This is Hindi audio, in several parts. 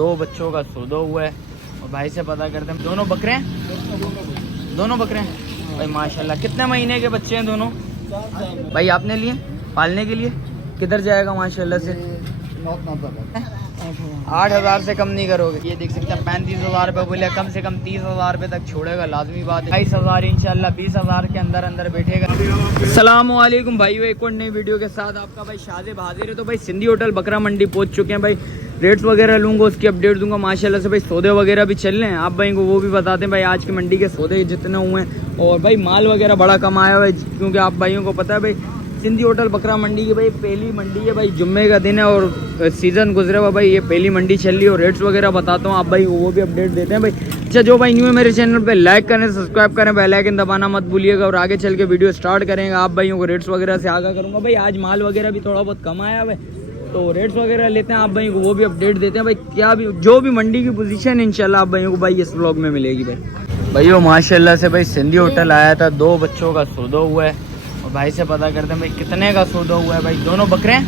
2 बच्चों का सौदा हुआ है और भाई से पता करते हैं। दोनों बकरे हैं? दोनों बकरे हैं भाई माशाल्लाह। कितने महीने के बच्चे हैं दोनों? भाई आपने लिए पालने के लिए? किधर जाएगा माशाल्लाह से? 8,000 से कम नहीं करोगे? ये देख सकते हैं 35,000 रुपये बोले, कम से कम 30,000 रुपये तक छोड़ेगा, लाजमी बात है। 22,000 इंशाल्लाह 20,000 के अंदर अंदर बैठेगा। अस्सलाम वालेकुम भाइयों, एक और नई वीडियो के साथ आपका भाई शाजिब हाजिर है। तो भाई सिंधी होटल बकरा मंडी पहुंच चुके हैं भाई। रेट्स वगैरह लूँगा, उसकी अपडेट दूंगा माशाल्लाह से। भाई सौदे वगैरह भी चल रहे हैं, आप भाई को वो भी बताते हैं भाई आज की मंडी के सौदे जितने हुए हैं। और भाई माल वगैरह बड़ा कम आया हुआ है, क्योंकि आप भाइयों को पता है भाई सिंधी होटल बकरा मंडी की भाई पहली मंडी है भाई, जुम्मे का दिन है और सीज़न गुजरा हुआ भाई, ये पहली मंडी चल रही है। और रेट्स वगैरह बताता हूँ, आप भाई वो भी अपडेट देते हैं भाई। अच्छा जो भाई न्यू है मेरे चैनल पे लाइक करें, सब्सक्राइब करें, बेल आइकन दबाना मत भूलिएगा। और आगे चल के वीडियो स्टार्ट करेंगे, आप भाइयों को रेट्स वगैरह से आगाह करूँगा। भाई आज माल वगैरह भी थोड़ा बहुत कम आया हुआ है, तो रेट्स वगैरह लेते हैं, आप भाई को वो भी अपडेट देते हैं भाई। क्या भी जो भी मंडी की पोजीशन इंशाल्लाह आप भाइयों को भाई इस व्लॉग में मिलेगी भाई। भाइयों माशाल्लाह से भाई सिंधी होटल आया था, 2 बच्चों का सौदा हुआ है और भाई से पता करते हैं भाई कितने का सौदा हुआ है। भाई दोनों बकरे हैं?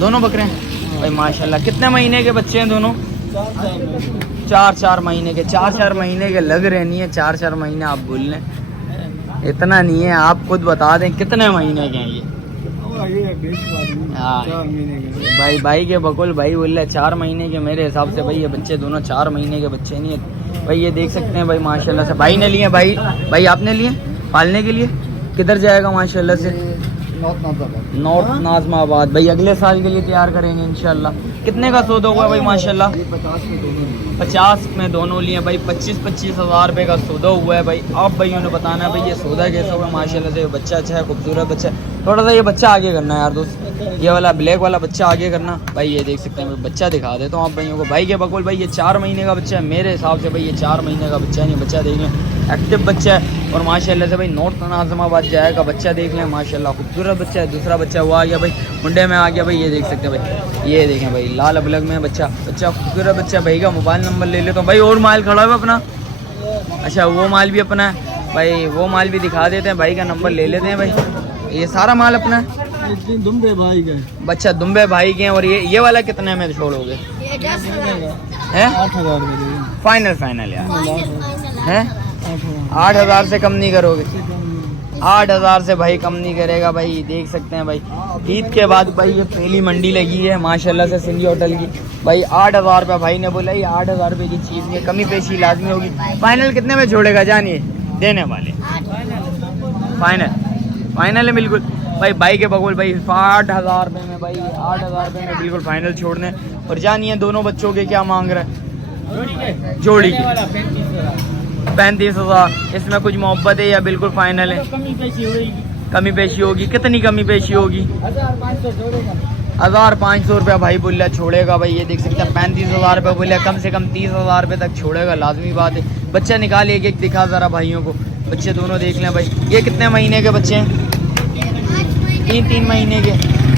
दोनों बकरे हैं भाई माशाल्लाह। कितने महीने के बच्चे हैं दोनों? 4 महीने के। 4 महीने के लग रहे नहीं है, 4 महीने आप बोल लें, इतना नहीं है। आप खुद बता दें कितने महीने के हैं ये? हाँ भाई के बकुल भाई बोल रहे 4 महीने के। मेरे हिसाब से भाई ये बच्चे दोनों 4 महीने के बच्चे नहीं है भाई। ये देख सकते हैं भाई माशाल्लाह से। भाई ने लिए? भाई आपने लिए पालने के लिए? किधर जाएगा माशाल्लाह से? नॉर्थ नाज़माबाद भाई। अगले साल के लिए तैयार करेंगे इंशाल्लाह। कितने का सौदा हुआ भाई माशाल्लाह? 50 में दोनों लिए भाई। 25 हज़ार रुपये का सौदा हुआ है भाई। आप भाइयों ने बताना भाई ये सौदा कैसा हुआ माशाल्लाह से। बच्चा अच्छा है, खूबसूरत बच्चा है। थोड़ा सा ये बच्चा आगे करना है यार दोस्त, ये वाला ब्लैक वाला बच्चा आगे करना भाई। ये देख सकते हैं बच्चा दिखा देता हूँ आप भाइयों को। भाई के बकुल भाई ये 4 महीने का बच्चा है मेरे हिसाब से भाई। ये 4 महीने का बच्चा नहीं, बच्चा देख लें एक्टिव बच्चा है और माशाल्लाह से भाई नॉर्थ नाज़माबाद जाएगा। बच्चा देख लें माशाल्लाह, खूबसूरत बच्चा है। दूसरा बच्चा वो आ गया भाई, मुंडे में आ गया भाई। ये देख सकते हैं भाई, ये देखें भाई लाल अबलग में बच्चा खूबसूरत बच्चा। भाई का मोबाइल नंबर ले लेता हूँ भाई। और माल खड़ा हुआ अपना? अच्छा वो माल भी अपना है भाई, वो माल भी दिखा देते हैं। भाई का नंबर ले लेते हैं भाई। ये सारा माल अपना है? दुम्बे भाई का बच्चा दुम्बे भाई के हैं। और ये वाला कितने में छोड़ोगे? 8,000 फाइनल यार है? 8,000 से कम नहीं करोगे? 8,000 से भाई कम नहीं करेगा भाई। देख सकते हैं भाई ईद के बाद भाई ये पहली मंडी लगी है माशाल्लाह से सिंधी होटल की भाई। 8,000 रुपये भाई ने बोला। ये 8,000 रुपये की चीज़ में कमी पेशी लाजमी होगी। फाइनल कितने में छोड़ेगा जानिए देने वाले? फाइनल है बिल्कुल भाई के बकुल भाई 8,000 रुपये में भाई। 8,000 रुपये में बिल्कुल फाइनल छोड़ने। और जानिए दोनों बच्चों के क्या मांग रहे हैं? जोड़ी की 35,000। इसमें कुछ मोहब्बत है या बिल्कुल फाइनल है? कमी पेशी होगी। कितनी कमी पेशी होगी? 1,500 रुपया भाई बोला छोड़ेगा भाई। ये देख सकते हैं 35,000 रुपये बोले, कम से कम 30,000 रुपये तक छोड़ेगा, लाजमी बात है। बच्चा निकाल एक दिखा ज़रा भाइयों को, बच्चे दोनों देख लें भाई। ये कितने महीने के बच्चे हैं? 3 महीने के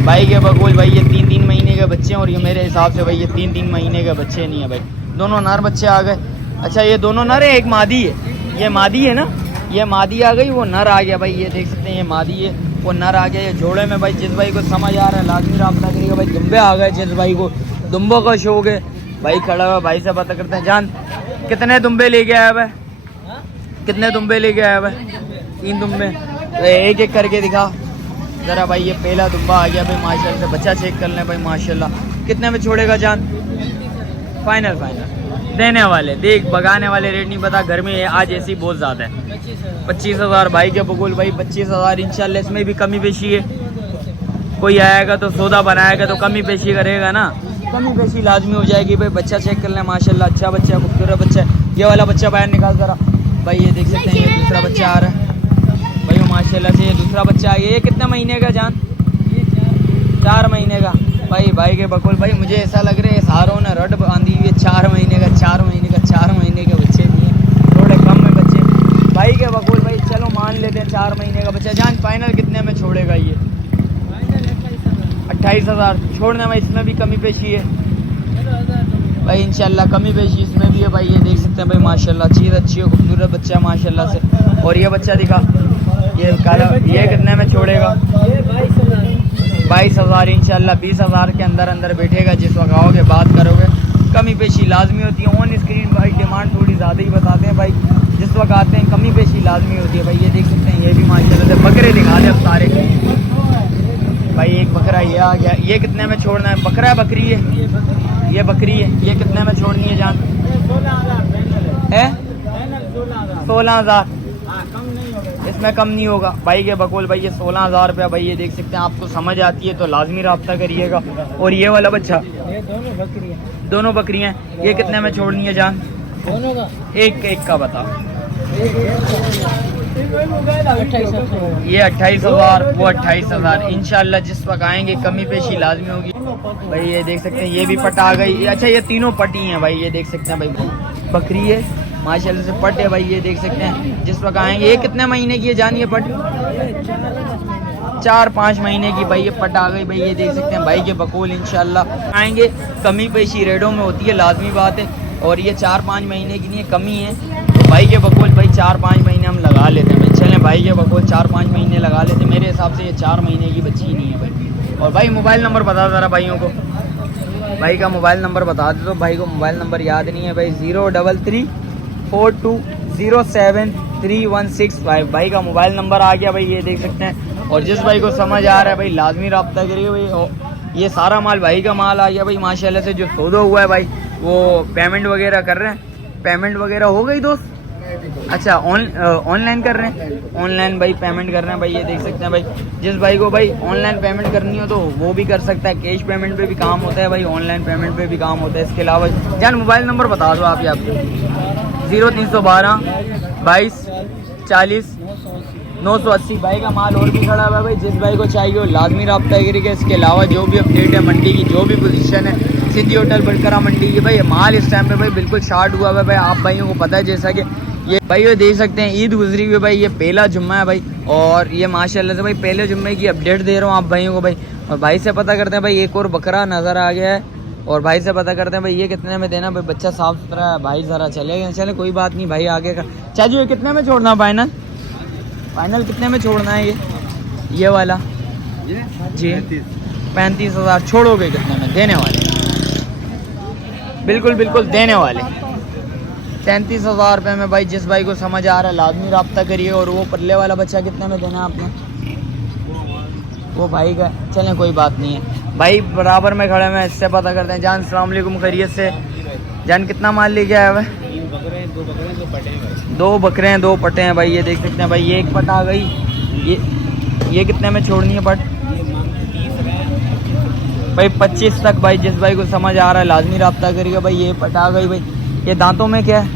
भाई के बकुल भाई। ये 3 महीने के बच्चे हैं और ये मेरे हिसाब से भाई ये 3 महीने के बच्चे नहीं है भाई। दोनों नर बच्चे आ गए। अच्छा ये दोनों नर है, एक मादी है? ये मादी है ना? ये मादी आ गई, वो नर आ गया भाई। ये देख सकते हैं ये मादी है, वो नर आ गया। ये जोड़े में भाई जिस भाई को समझ आ रहा है लाजमी रब्ता करिएगा भाई। दुम्बे आ गए, जिस भाई को दुम्बों का शौक है भाई खड़ा हुआ भाई से पता करते हैं। जान कितने दुम्बे लेके आया भाई? कितने दुम्बे लेके आया भाई? 3 दुम्बे। तो एक करके दिखा ज़रा भाई। ये पहला दुम्बा आ गया भाई माशाल्लाह से। बच्चा चेक कर लें भाई माशाल्लाह। कितने में छोड़ेगा जान? फाइनल देने वाले। देख भगाने वाले रेट नहीं पता, घर में आज ऐसी बहुत ज़्यादा है। 25,000 भाई के बकुल भाई। 25,000 इंशाल्लाह। इसमें भी कमी पेशी है। कोई आएगा तो सौदा बनाएगा तो कमी पेशी करेगा ना, कमी पेशी लाजमी हो जाएगी भाई। बच्चा चेक कर लें माशाल्लाह, अच्छा बच्चा, खूबसूरत बच्चा है। ये वाला बच्चा बाहर निकाल ज़रा भाई। ये देख सकते हैं ये दूसरा बच्चा आ रहा है भाई माशाल्लाह से। ये दूसरा बच्चा आ गया। ये कितने महीने का जान? 4 महीने का भाई के बकुल भाई। मुझे ऐसा लग रहा है सारों ने रट बांधी हुई है। 4 महीने का 4 महीने के बच्चे नहीं है, थोड़े कम में बच्चे भाई के बकुल भाई। चलो मान लेते हैं 4 महीने का बच्चा। जान फाइनल कितने में छोड़ेगा ये? 28,000 छोड़ने में। इसमें भी कमी पेशी है भाई इंशाल्लाह, कमी पेशी इसमें भी है भाई। ये देख सकते हैं भाई माशाल्लाह, चीज़ अच्छी है, खूबसूरत बच्चा है माशाल्लाह से। और ये बच्चा दिखा, ये काला, ये कितने में छोड़ेगा? 22,000 इंशाल्लाह। 20,000 के अंदर अंदर बैठेगा। जिस वक्त आओगे बात करोगे कमी पेशी लाजमी होती है। ऑन स्क्रीन भाई डिमांड थोड़ी ज़्यादा ही बताते हैं भाई, जिस वक्त आते हैं कमी पेशी लाजमी होती है भाई। ये देख सकते हैं, ये भी माशाल्लाह से बकरे दिखा दे अब सारे भाई। एक बकरा ये आ गया, ये कितने में छोड़ना है? बकरा है बकरी है? ये बकरी है, ये कितने में छोड़नी है जान? 16,000। इसमें कम नहीं होगा भाई के बकौल भाई। ये 16,000 रुपया भाई। ये देख सकते हैं, आपको समझ आती है तो लाजमी रब्ता करिएगा। और ये वाला बच्चा, ये दोनों बकरी है। दोनों बकरियां, ये कितने में छोड़नी है जान? दोनों का एक का बता। 28,000। ये 28,000, वो 28,000। इंशाल्लाह जिस वक्त आएंगे कमी पेशी लाजमी होगी भाई। ये देख सकते हैं, ये भी पट आ गई। अच्छा ये तीनों पटी हैं भाई। ये देख सकते हैं भाई, बकरी है माशाल्लाह से, पट है भाई। ये देख सकते हैं, जिस वक्त आएंगे। ये कितने महीने की है जान ये पट? 4-5 महीने की भाई। ये पट आ गई भाई। ये देख सकते हैं भाई के बकौल इंशाल्लाह आएंगे कमी पेशी रेटों में होती है, लाजमी बात है। और ये 4-5 महीने की नहीं है, कमी है तो भाई के बकौल भाई 4-5 महीने हम लगा लेते हैं भाई। चलें भाई के बकौल 4-5 महीने लगा लेते हैं। मेरे हिसाब से ये 4 महीने की बच्ची नहीं है भाई। और भाई मोबाइल नंबर बता ज़रा भाइयों को, भाई का मोबाइल नंबर बता दे। तो भाई को मोबाइल नंबर याद नहीं है भाई। 03342073165 भाई का मोबाइल नंबर आ गया भाई। ये देख सकते हैं, और जिस भाई को समझ आ रहा है भाई लाजमी रब्ता करिए भाई। ये सारा माल भाई का माल आ गया भाई माशाल्लाह से। जो सौदा हुआ है भाई वो पेमेंट वगैरह कर रहे हैं। पेमेंट वगैरह हो गई दोस्त? अच्छा ऑनलाइन कर रहे हैं, ऑनलाइन भाई पेमेंट कर रहे हैं भाई। ये देख सकते हैं भाई, जिस भाई को भाई ऑनलाइन पेमेंट करनी हो तो वो भी कर सकता है। कैश पेमेंट पे भी काम होता है भाई, ऑनलाइन पेमेंट पे भी काम होता है। इसके अलावा जान मोबाइल नंबर बता दो आप ही आपको। 0312 22 40 980 भाई का माल और भी खड़ा हुआ है भाई। जिस भाई को चाहिए वो लाजमी रब्ता करिएगा। इसके अलावा जो भी अपडेट है मंडी की, जो भी पोजीशन है सिटी होटल बड़करा मंडी की भाई, माल इस टाइम पे भाई बिल्कुल शार्ट हुआ है भाई। आप भाइयों को पता है जैसा कि ये भाई ये देख सकते हैं, ईद गुजरी हुई भाई। ये पहला जुम्मा है भाई, और ये माशाल्लाह से भाई पहले जुम्मे की अपडेट दे रहा हूँ आप भाइयों को भाई। और भाई से पता करते हैं भाई, एक और बकरा नज़र आ गया है, और भाई से पता करते हैं भाई ये कितने में देना भाई। बच्चा साफ सुथरा है भाई, ज़रा चलेगा। चले कोई बात नहीं भाई, आगे का चाचू ये कितने में छोड़ना फाइनल? फाइनल कितने में छोड़ना है ये वाला? जी 35,000 छोड़ोगे कितने में? देने वाले बिल्कुल बिल्कुल देने वाले 33,000 रुपये में भाई। जिस भाई को समझ आ रहा है लाजमी रब्ता करिए। और वो परले वाला बच्चा कितने में देना आपने? वो भाई का, चलें कोई बात नहीं है भाई, बराबर में खड़े हैं। इससे पता करते हैं। जान अस्सलाम वालेकुम, खैरियत से? जान कितना माल लेके आया हुआ है? 2 बकरे हैं 2 पटे हैं भाई। ये देख सकते हैं भाई, ये एक पट आ गई। ये कितने में छोड़नी है पट भाई? 25 तक भाई। जिस भाई को समझ आ रहा है लाजमी रब्ता करिएगा भाई। ये पट आ गई भाई। ये दांतों में क्या है?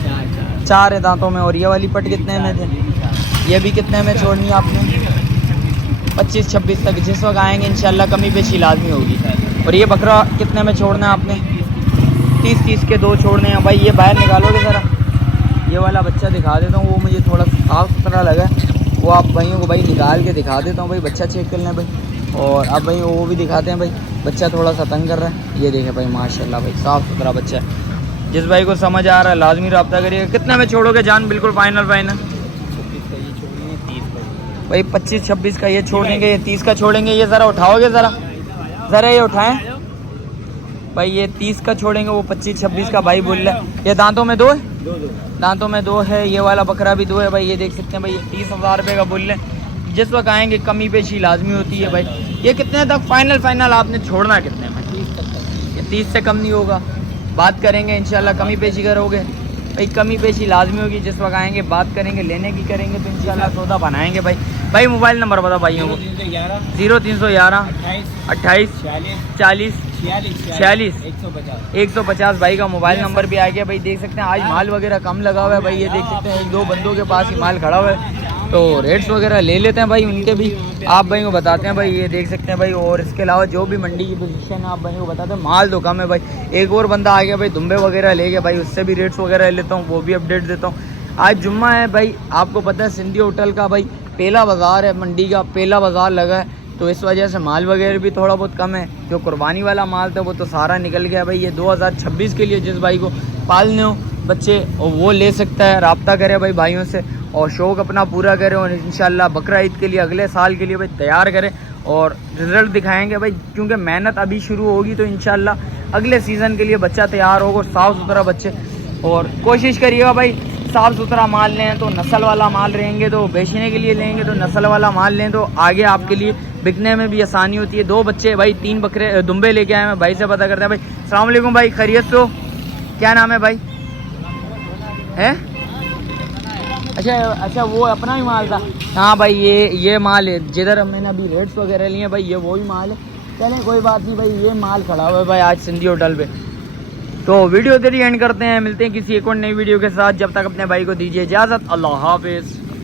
4 है दांतों में। और ये वाली पट कितने में थे? ये भी कितने में छोड़नी है आपने? 25-26 तक। जिस वक्त आएंगे इंशाल्लाह कमी पेशी लाजमी होगी। और ये बकरा कितने में छोड़ना है आपने? 30 के 2 छोड़ने हैं भाई। ये बाहर निकालोगे ज़रा? ये वाला बच्चा दिखा देता हूँ, वो मुझे थोड़ा साफ सुथरा लगा, वो आप भाइयों को भाई निकाल के दिखा देता हूँ भाई। बच्चा चेक कर लें भाई। और अब भाई वो भी दिखाते हैं भाई। बच्चा थोड़ा सा तंग कर रहा है। ये देखें भाई माशाल्लाह भाई, साफ़ सुथरा बच्चा है। जिस भाई को समझ आ रहा है लाजमी रब्ता करिएगा। कितने में छोड़ोगे जान? बिल्कुल फाइनल 26 भाई 25-26 का ये छोड़ेंगे, ये 30 का छोड़ेंगे। ये ज़रा उठाओगे ज़रा ये उठाएं भाई। ये 30 का छोड़ेंगे, वो 25-26 का भाई बोल रहा है। ये दांतों में 2 है? दांतों में 2 है। ये वाला बकरा भी 2 है भाई। ये देख सकते हैं भाई, ये 30,000 रुपये का बोल रहे हैं। जिस वक्त आएंगे कमी पेशी लाजमी होती है भाई। ये कितने तक फाइनल आपने छोड़ना कितने में? 30 तक। ये 30 से कम नहीं होगा। बात करेंगे इंशाल्लाह, कमी पेशी करोगे भाई, कमी पेशी लाजमी होगी। जिस वक्त आएंगे बात करेंगे, लेने की करेंगे तो इंशाल्लाह सौदा बनाएंगे भाई। भाई मोबाइल नंबर बता भाइयों को। 0311 28 40 46 150 भाई का मोबाइल नंबर भी आ गया भाई। देख सकते हैं आज माल वगैरह कम लगा हुआ है भाई। ये देख सकते हैं 1-2 बंदों के पास ही माल खड़ा हुआ है, तो रेट्स वगैरह ले लेते हैं भाई उनके भी, आप भाई को बताते हैं भाई। ये देख सकते हैं भाई। और इसके अलावा जो भी मंडी की पोजीशन है आप भाई को बताते हैं। माल तो कम है भाई। एक और बंदा आ गया भाई, दुम्बे वगैरह ले गया भाई, उससे भी रेट्स वगैरह लेता हूँ, वो भी अपडेट देता हूँ। आज जुम्मा है भाई, आपको पता है सिंधी होटल का भाई पहला बाज़ार है, मंडी का पहला बाज़ार लगा है, तो इस वजह से माल वगैरह भी थोड़ा बहुत कम है। जो कुर्बानी वाला माल था वो तो सारा निकल गया भाई। ये 2026 के लिए जिस भाई को पालने हो बच्चे और वो ले सकता है, रब्ता करे भाई भाइयों से और शौक़ अपना पूरा करें। और इंशाल्लाह बकरा ईद के लिए अगले साल के लिए भाई तैयार करें और रिज़ल्ट दिखाएंगे भाई, क्योंकि मेहनत अभी शुरू होगी तो इंशाल्लाह अगले सीज़न के लिए बच्चा तैयार होगा, साफ़ सुथरा बच्चे। और कोशिश करिएगा भाई साफ़ सुथरा माल लें तो नस्ल वाला माल रहेंगे, तो बेचने के लिए लेंगे तो नस्ल वाला माल लें तो आगे आपके लिए बिकने में भी आसानी होती है। 2 बच्चे भाई 3 बकरे दुम्बे लेके आए हैं, भाई से पता करते हैं। भाई अस्सलाम वालेकुम भाई, खैरियत तो क्या नाम है भाई? है अच्छा वो अपना ही माल था। हाँ भाई ये माल है जिधर मैंने अभी रेट्स वगैरह लिए भाई, ये वही माल है। चलें कोई बात नहीं भाई, ये माल खड़ा हुआ है भाई आज सिंधी होटल पे। तो वीडियो इधर ही एंड करते हैं, मिलते हैं किसी एक और नई वीडियो के साथ। जब तक अपने भाई को दीजिए इजाज़त, अल्लाह हाफिज़।